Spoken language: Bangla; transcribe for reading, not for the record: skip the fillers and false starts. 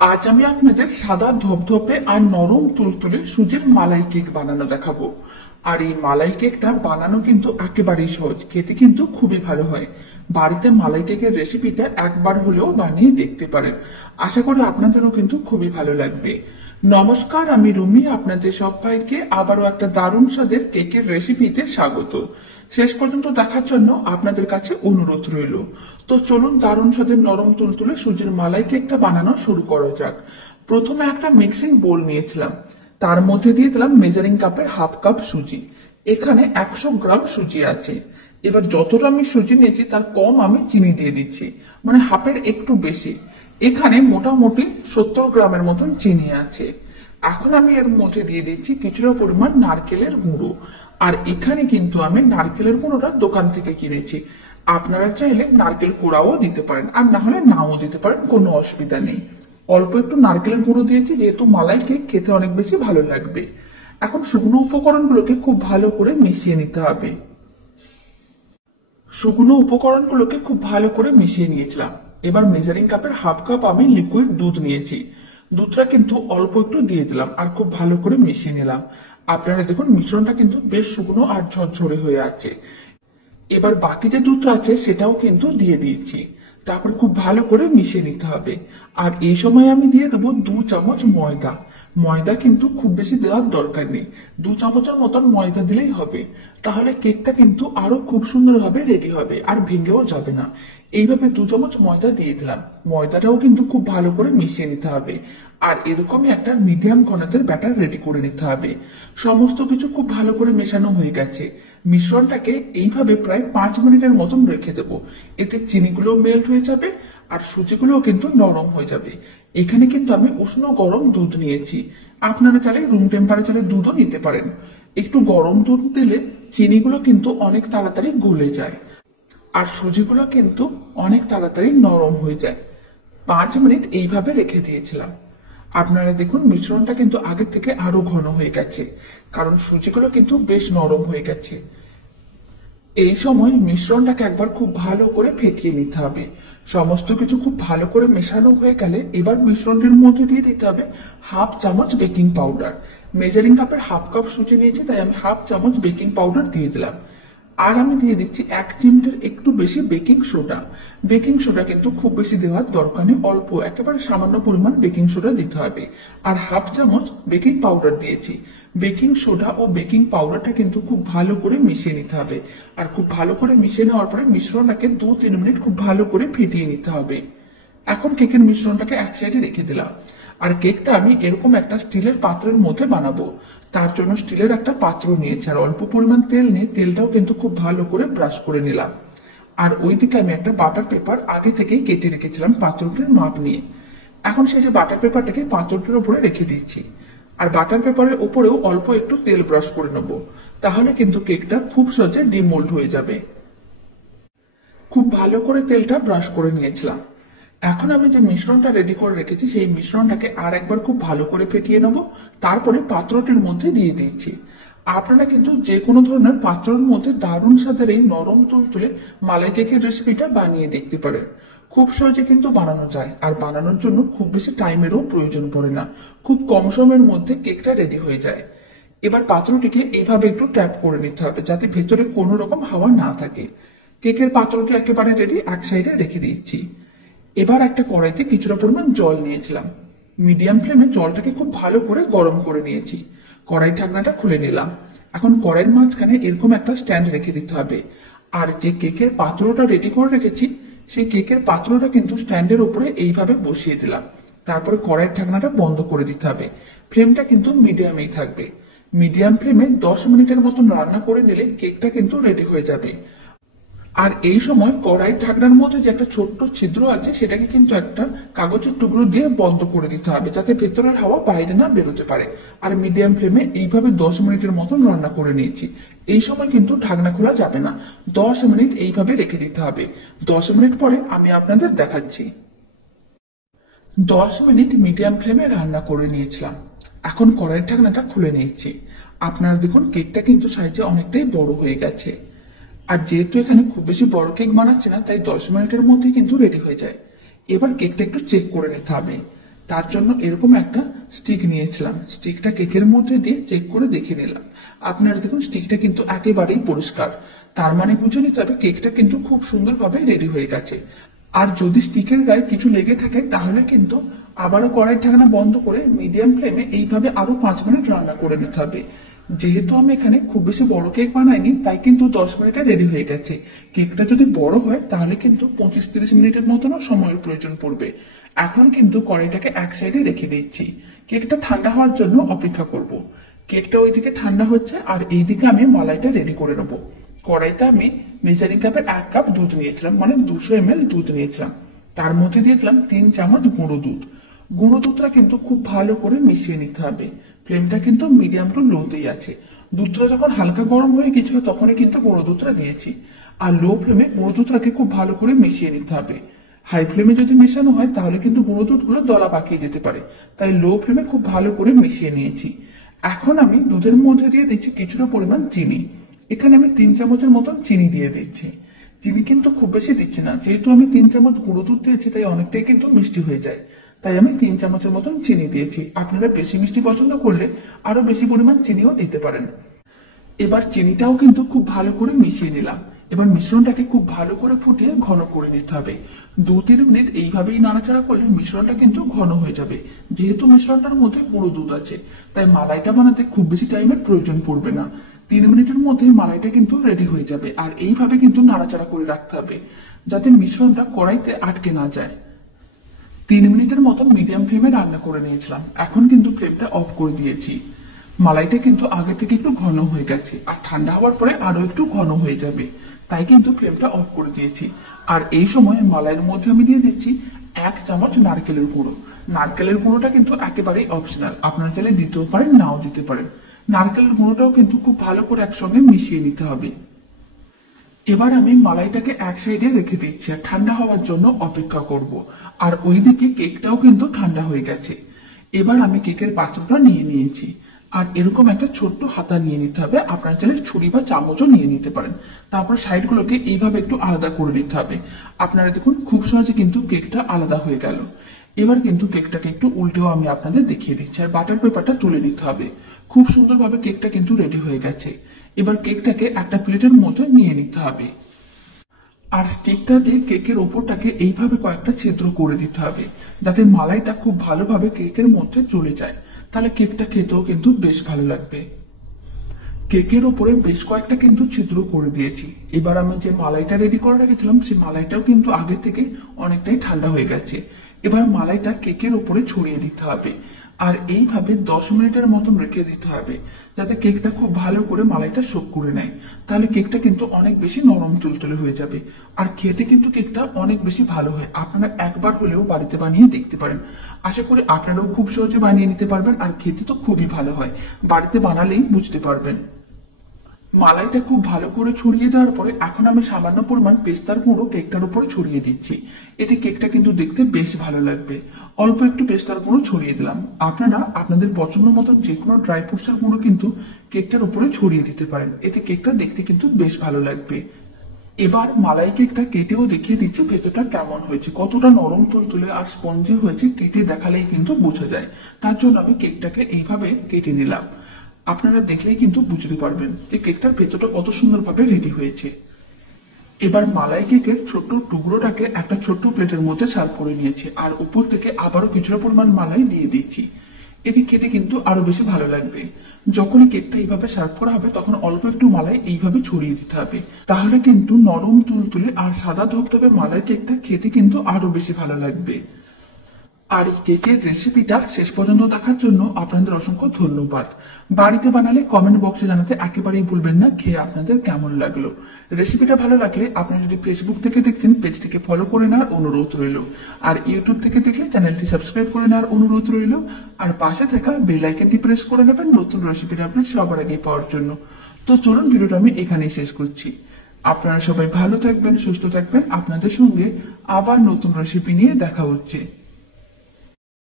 আজ আমি আপনাদের সাদা ধপধপে আর নরম তুলতুলে সুজির মালাই কেক বানানো দেখাবো। আর এই মালাই কেকটা বানানো কিন্তু একেবারেই সহজ, খেতে কিন্তু খুবই ভালো হয়। বাড়িতে মালাই কেকের রেসিপিটা একবার হলেও বানিয়ে দেখতে পারেন, আশা করি আপনাদেরও কিন্তু খুবই ভালো লাগবে। নমস্কার, আমি রুমি, আপনাদের সবাইকে আবারও একটা দারুণ স্বাদের কেকের রেসিপিতে স্বাগত। শেষ পর্যন্ত দেখার জন্য আপনাদের কাছে অনুরোধ রইল। তো চলুন দারুণ স্বাদের নরম তুলতুলে সুজির মালাই কেকটা বানানো শুরু করা যাক। প্রথমে একটা মিক্সিং বোল নিয়েছিলাম, তার মধ্যে দিয়ে দিলাম মেজারিং কাপের হাফ কাপ সুজি। এখানে 100 গ্রাম সুজি আছে। এবার যতটা আমি সুজি নিয়েছি তার কম আমি চিনি দিয়ে দিচ্ছি, মানে হাফের একটু বেশি। এখানে মোটামুটি 70 গ্রামের মতন চিনি আছে। এখন আমি এর মধ্যে দিয়ে দিচ্ছি কিছুটা পরিমাণ নারকেলের গুঁড়ো। আর এখানে কিন্তু আমি নারকেলের গুঁড়োটা দোকান থেকে কিনেছি, আপনারা চাইলে নারকেল কুড়াও দিতে পারেন, আর না হলে নাও দিতে পারেন, কোনো অসুবিধা নেই। অল্প একটু নারকেলের গুঁড়ো দিয়েছি, যেহেতু মালাই কেক খেতে অনেক বেশি ভালো লাগবে। এখন শুকনো উপকরণগুলোকে খুব ভালো করে মিশিয়ে নিতে হবে। শুকনো উপকরণগুলোকে খুব ভালো করে মিশিয়ে নিয়েছিলাম। এবার মেজারিং কাপের হাফ কাপ আমি লিকুইড দুধ নিয়েছি। দুধটা কিন্তু অল্প একটু দিয়ে দিলাম আর খুব ভালো করে মিশিয়ে নিলাম। আপনারা দেখুন মিশ্রণটা কিন্তু বেশ শুকনো আর ঝরঝরে হয়ে আছে। এবার বাকি যে দুধটা আছে সেটাও কিন্তু দিয়ে দিয়েছি। তারপর খুব ভালো করে মিশিয়ে নিতে হবে। আর এই সময় আমি দিয়ে দেবো 2 চামচ ময়দা। ময়দা কিন্তু খুব বেশি দেওয়ার দরকার নেই, 2 চামচের মতন ময়দা দিলেই হবে। তাহলে কেকটা কিন্তু আরো খুব সুন্দরভাবে রেডি হবে আর ভেঙেও যাবে না। এইভাবে 2 চামচ ময়দা দিয়ে দিলাম। ময়দাটাও কিন্তু খুব ভালো করে মিশিয়ে নিতে হবে। আর এরকমই একটা মিডিয়াম ঘনত্বের ব্যাটার রেডি করে নিতে হবে। সমস্ত কিছু খুব ভালো করে মেশানো হয়ে গেছে। মিশ্রণটাকে এইভাবে প্রায় 5 মিনিটের মতন রেখে দেবো। এতে চিনিগুলো মেল্ট হয়ে যাবে আর সুজিগুলোও কিন্তু নরম হয়ে যাবে। এখানে কিন্তু আমি উষ্ণ গরম দুধ নিয়েছি, আপনারা চাইলে রুম টেম্পারেচারের দুধও নিতে পারেন। একটু গরম দুধ দিলে চিনিগুলো কিন্তু অনেক তাড়াতাড়ি গলে যায় আর সুজিগুলো কিন্তু অনেক তাড়াতাড়ি নরম হয়ে যায়। 5 মিনিট এইভাবে রেখে দিয়েছিলাম। আপনারা দেখুন মিশ্রণটা কিন্তু আগের থেকে আরো ঘন হয়ে গেছে, কারণ সুজিগুলো কিন্তু বেশ নরম হয়ে গেছে। এই সময় মিশ্রণটাকে একবার খুব ভালো করে ফেটিয়ে নিতে হবে। সমস্ত কিছু খুব ভালো করে মেশানো হয়ে গেলে এবার মিশ্রণটির মধ্যে দিয়ে দিতে হবে হাফ চামচ বেকিং পাউডার। মেজারিং কাপের হাফ কাপ সুজি নিয়েছি, তাই আমি হাফ চামচ বেকিং পাউডার দিয়ে দিলাম। আর আমি দিয়ে দিচ্ছি 1 চিমটের একটু বেশি বেকিং সোডা। বেকিং সোডা কিন্তু খুব বেশি দেওয়ার দরকার নেই, অল্প একেবারে সামান্য পরিমাণ বেকিং সোডা দিতে হবে। আর হাফ চামচ বেকিং পাউডার দিয়েছি। বেকিং সোডা ও বেকিং পাউডারটা কিন্তু খুব ভালো করে মিশিয়ে নিতে হবে। আর খুব ভালো করে মিশিয়ে নেওয়ার পরে মিশ্রণটাকে 2-3 মিনিট খুব ভালো করে ফেটিয়ে নিতে হবে। এখন কেকের মিশ্রণটাকে এক সাইডে রেখে দিলাম। আর কেকটা আমি এরকম একটা স্টিলের পাত্রের মধ্যে বানাবো। তার জন্য স্টিলের একটা পাত্র নিয়েছি আর অল্প পরিমাণ তেল নিয়ে তেলটাও কিন্তু খুব ভালো করে ব্রাশ করে নিলাম। আর ওইদিকে আমি একটা বাটার পেপার আগে থেকেই কেটে রেখেছিলাম পাত্রটির মাপ নিয়ে। এখন সেই যে বাটার পেপারটাকে পাত্রটির উপরে রেখে দিয়েছি। আর বাটার পেপারের উপরেও অল্প একটু তেল ব্রাশ করে নেবো, তাহলে কিন্তু কেকটা খুব সহজে ডিমোল্ড হয়ে যাবে। খুব ভালো করে তেলটা ব্রাশ করে নিয়েছিলাম। এখন আমি যে মিশ্রণটা রেডি করে রেখেছি সেই মিশ্রণটাকে আর একবার খুব ভালো করে ফেটিয়ে নেব। তারপরে পাত্রটির মধ্যে দিয়ে দিয়েছি। আপনারা কিন্তু যে কোনো ধরনের পাত্রের মধ্যে দারুণ স্বাদের এই নরম তুলতুলে মালাই কেকের রেসিপিটা বানিয়ে দেখতে পারেন। খুব সহজে কিন্তু বানানো যায়, আর বানানোর জন্য খুব বেশি টাইমেরও প্রয়োজন পড়ে না। খুব কম সময়ের মধ্যে কেকটা রেডি হয়ে যায়। এবার পাত্রটিকে এইভাবে একটু ট্যাপ করে নিতে হবে, যাতে ভেতরে কোনো রকম হাওয়া না থাকে। কেকের পাত্রটি একেবারে রেডি, এক সাইডে রেখে দিচ্ছি। এবার একটা কড়াইতে কিছুটা পরিমাণ জল নিয়েছিলাম। মিডিয়াম ফ্লেমে জলটাকে খুব ভালো করে গরম করে নিয়েছি। কড়াই ঢাকনাটা খুলে নিলাম। এখন কড়াইয়ের মাঝখানে এরকম একটা স্ট্যান্ড রেখে দিতে হবে। আর যে কেকের পাত্রটা রেডি করে রেখেছি সেই কেকের পাত্রটা কিন্তু স্ট্যান্ডের উপরে এইভাবে বসিয়ে দিলাম। তারপরে কড়াইয়ের ঢাকনাটা বন্ধ করে দিতে হবে। ফ্লেমটা কিন্তু মিডিয়ামেই থাকবে। মিডিয়াম ফ্লেমে 10 মিনিটের মতন রান্না করে নিলে কেকটা কিন্তু রেডি হয়ে যাবে। আর এই সময় কড়াইয়ের ঢাকনার মধ্যে যে একটা ছোট্ট ছিদ্র আছে সেটাকে কিন্তু একটা কাগজের টুকরো দিয়ে বন্ধ করে দিতে হবে, যাতে ভেতরের হাওয়া বাইরে না বেরোতে পারে। আর মিডিয়াম ফ্লেমে এইভাবে 10 মিনিটের মতন রান্না করে নিয়েছি। এই সময় কিন্তু ঢাকনা খোলা যাবে না, 10 মিনিট এইভাবে রেখে দিতে হবে। 10 মিনিট পরে আমি আপনাদের দেখাচ্ছি। 10 মিনিট মিডিয়াম ফ্লেমে রান্না করে নিয়েছিলাম। এখন কড়াইয়ের ঢাকনাটা খুলে নিয়েছি। আপনারা দেখুন কেকটা কিন্তু সাইজে অনেকটাই বড় হয়ে গেছে। আর যেহেতু এখানে খুব বেশি বড় কেক বানাচ্ছি না, তাই 10 মিনিটের মধ্যে কিন্তু রেডি হয়ে যায়। এবার কেকটা একটু চেক করে নিতে হবে। তার জন্য এরকম একটা স্টিক নিয়েছিলাম। স্টিকটা কেকের মধ্যে দিয়ে চেক করে দেখে নিলাম। আপনারা দেখুন স্টিকটা কিন্তু একেবারেই পরিষ্কার, তার মানে বুঝে নিতে হবে কেকটা কিন্তু খুব সুন্দরভাবে রেডি হয়ে গেছে। আর যদি স্টিকের গায়ে কিছু লেগে থাকে তাহলে কিন্তু আবারও কড়াই ঢাকনা বন্ধ করে মিডিয়াম ফ্লেমে এইভাবে আরো 5 মিনিট রান্না করে নিতে হবে। যেহেতু আমি এখানে খুব বেশি বড় কেক বানাইনি, তাই কিন্তু 10 মিনিটে রেডি হয়ে গেছে। কেকটা যদি বড় হয় তাহলে কিন্তু 25-30 মিনিটের মতনও সময়ের প্রয়োজন পড়বে। এখন কিন্তু কড়াইটাকে এক সাইডে রেখে দিচ্ছি, কেকটা ঠান্ডা হওয়ার জন্য অপেক্ষা করব। কেকটা ওইদিকে ঠান্ডা হচ্ছে আর এইদিকে আমি মালাইটা রেডি করে নেবো। কড়াইতে আমি মেজারিং কাপের 1 কাপ দুধ নিয়েছিলাম, মানে 200 ml দুধ নিয়েছিলাম। তার মধ্যে দিয়েছিলাম 3 চামচ গুঁড়ো দুধ। গুঁড়ো দুধটা কিন্তু খুব ভালো করে মিশিয়ে নিতে হবে। ফ্লেমটা কিন্তু মিডিয়াম টু লোতেই আছে। দুধটা যখন হালকা গরম হয়ে গেছিল তখনই কিন্তু গুঁড়ো দুধটা দিয়েছি। আর লো ফ্লেমে গুঁড়ো দুধটাকে খুব ভালো করে মিশিয়ে নিতে হবে। হাই ফ্লেমে যদি মেশানো হয় তাহলে কিন্তু গুঁড়ো দুধগুলো দলা পাকিয়ে যেতে পারে, তাই লো ফ্লেমে খুব ভালো করে মিশিয়ে নিয়েছি। এখন আমি দুধের মধ্যে দিয়ে দিচ্ছি কিছুটা পরিমাণ চিনি। এখানে আমি 3 চামচের মতন চিনি দিয়ে দিচ্ছি। চিনি কিন্তু খুব বেশি দিচ্ছি না, যেহেতু আমি 3 চামচ গুঁড়ো দুধ দিয়েছি তাই অনেকটাই কিন্তু মিষ্টি হয়ে যায়, তাই আমি 3 চামচের মতন চিনি দিয়েছি। আপনারা বেশি মিষ্টি পছন্দ করলে আরো বেশি পরিমাণ চিনিও দিতে পারেন। এবার চিনিটাও কিন্তু খুব ভালো করে মিশিয়ে নিলাম। এবার মিশ্রণটাকে খুব ভালো করে ফুটিয়ে ঘন করে নিতে হবে। 2-3 মিনিট এইভাবেই নাড়াচাড়া করলে মিশ্রণটা কিন্তু ঘন হয়ে যাবে। যেহেতু মিশ্রণটার মধ্যে গুঁড়ো দুধ আছে তাই মালাইটা বানাতে খুব বেশি টাইমের প্রয়োজন পড়বে না। 3 মিনিটের মধ্যে মালাইটা কিন্তু রেডি হয়ে যাবে। আর এইভাবে কিন্তু নাড়াচাড়া করে রাখতে হবে যাতে মিশ্রণটা কড়াইতে আটকে না যায়। 3 মিনিটের মতো মিডিয়াম ফ্লেমে রান্না করে নিয়েছিলাম। এখন কিন্তু ফ্লেমটা অফ করে দিয়েছি। মালাইটা কিন্তু আগে থেকে একটু ঘন হয়ে গেছে আর ঠান্ডা হওয়ার পরে আরো একটু ঘন হয়ে যাবে, তাই কিন্তু ফ্লেমটা অফ করে দিয়েছি। আর এই সময় মালাইয়ের মধ্যে আমি দিয়ে দিচ্ছি 1 চামচ নারকেলের গুঁড়ো। নারকেলের গুঁড়োটা কিন্তু একেবারেই অপশনাল, আপনারা চাইলে দিতেও পারেন নাও দিতে পারেন। নারকেলের গুঁড়োটাও কিন্তু খুব ভালো করে একসঙ্গে মিশিয়ে নিতে হবে। এবার আমি মালাইটাকে এক সাইডে রেখে দিচ্ছি আর ঠান্ডা হওয়ার জন্য অপেক্ষা করব। আর ওইদিকে কেকটাও কিন্তু ঠান্ডা হয়ে গেছে। এবার আমি কেকের পাত্রটা নিয়ে নিয়েছি আর এরকম একটা ছোট্ট হাতা নিয়ে নিতে হবে। আপনারা চাইলে ছুরি বা চামচও নিয়ে নিতে পারেন। তারপর সাইডগুলোকে এইভাবে একটু আলাদা করে নিতে হবে। আপনারা দেখুন খুব সহজে কিন্তু কেকটা আলাদা হয়ে গেল। এবার কিন্তু কেকটাকে একটু উল্টেও আমি আপনাদের দেখিয়ে দিচ্ছি আর বাটার পেপারটা তুলে নিতে হবে। খুব সুন্দরভাবে কেকটা কিন্তু রেডি হয়ে গেছে। এবার কেকটাকে একটা প্লেটের মধ্যে নিয়ে নিতে হবে আর কেকটা দিয়ে কেকের ওপরটাকে এইভাবে কয়েকটা ছিদ্র করে দিতে হবে যাতে মালাইটা খুব ভালোভাবে কেকের মধ্যে চলে যায়। তাহলে কেকটা খেতেও কিন্তু বেশ ভালো লাগবে। কেকের উপরে বেশ কয়েকটা কিন্তু ছিদ্র করে দিয়েছি। এবার আমি যে মালাইটা রেডি করে রেখেছিলাম সেই মালাইটাও কিন্তু আগে থেকে অনেকটাই ঠান্ডা হয়ে গেছে। এবার মালাইটা কেকের উপরে ছড়িয়ে দিতে হবে আর এইভাবে 10 মিনিটের মতন রেখে দিতে হবে যাতে কেকটা খুব ভালো করে মালাইটা সোক করে নেয়। তাহলে কেকটা কিন্তু অনেক বেশি নরম তুলতুলে হয়ে যাবে আর খেতে কিন্তু কেকটা অনেক বেশি ভালো হয়। আপনারা একবার হলেও বাড়িতে বানিয়ে দেখতে পারেন। আশা করি আপনারাও খুব সহজে বানিয়ে নিতে পারবেন আর খেতে তো খুবই ভালো হয়, বাড়িতে বানালেই বুঝতে পারবেন। মালাইটা খুব ভালো করে ছড়িয়ে দেওয়ার পরে এখন আমি সামান্য পরিমাণ পেস্তার গুঁড়ো কেকটার উপরে ছড়িয়ে দিচ্ছি। এতে কেকটা কিন্তু দেখতে বেশ ভালো লাগবে। অল্প একটু পেস্তার গুঁড়ো ছড়িয়ে দিলাম। আপনারা আপনাদের পছন্দ মতো যে কোনো ড্রাই ফ্রুটসের গুঁড়ো কিন্তু কেকটার উপরে ছড়িয়ে দিতে পারেন, এতে কেকটা দেখতে কিন্তু বেশ ভালো লাগবে। এবার মালাই কেকটা কেটেও দেখিয়ে দিচ্ছি ভেতরটা কেমন হয়েছে, কতটা নরম তুলতুলে আর স্পঞ্জি হয়েছে কেটে দেখালেই কিন্তু বোঝা যায়। তার জন্য আমি কেকটাকে এইভাবে কেটে নিলাম। আপনারা দেখলেই কিন্তু বুঝতে পারবেন যে কেকটার ভেতরটা কত সুন্দরভাবে রেডি হয়েছে। এবার মালাই কেকের ছোট্ট টুকরোটাকে একটা ছোট্ট প্লেটের মধ্যে সার্ভ করে নিয়েছি আর উপর থেকে আবারও কিছুটা পরিমাণ মালাই দিয়ে দিচ্ছি। এটি খেতে কিন্তু আরো বেশি ভালো লাগবে। যখন কেকটা এইভাবে সার্ভ করা হবে তখন অল্প একটু মালাই এইভাবে ছড়িয়ে দিতে হবে, তাহলে কিন্তু নরম তুলতুলে আর সাদা ধবধবে মালাই কেকটা খেতে কিন্তু আরো বেশি ভালো লাগবে। আর এই কেকের রেসিপিটা শেষ পর্যন্ত দেখার জন্য আপনাদের অসংখ্য ধন্যবাদ। বাড়িতে বানালে কমেন্ট বক্সে জানাতে একেবারেই ভুলবেন না খেয়ে আপনাদের কেমন লাগলো। রেসিপিটা ভালো লাগলে আপনারা যদি ফেসবুক থেকে দেখছেন পেজটিকে ফলো করে নেওয়ার অনুরোধ রইল, আর ইউটিউব থেকে দেখলে চ্যানেলটি সাবস্ক্রাইব করে নেওয়ার অনুরোধ রইল, আর পাশে থাকা বেল আইকনটি প্রেস করে নেবেন নতুন রেসিপিটা আপনি সবার আগে পাওয়ার জন্য। তো চলুন ভিডিওটা আমি এখানেই শেষ করছি। আপনারা সবাই ভালো থাকবেন, সুস্থ থাকবেন। আপনাদের সঙ্গে আবার নতুন রেসিপি নিয়ে দেখা হচ্ছে।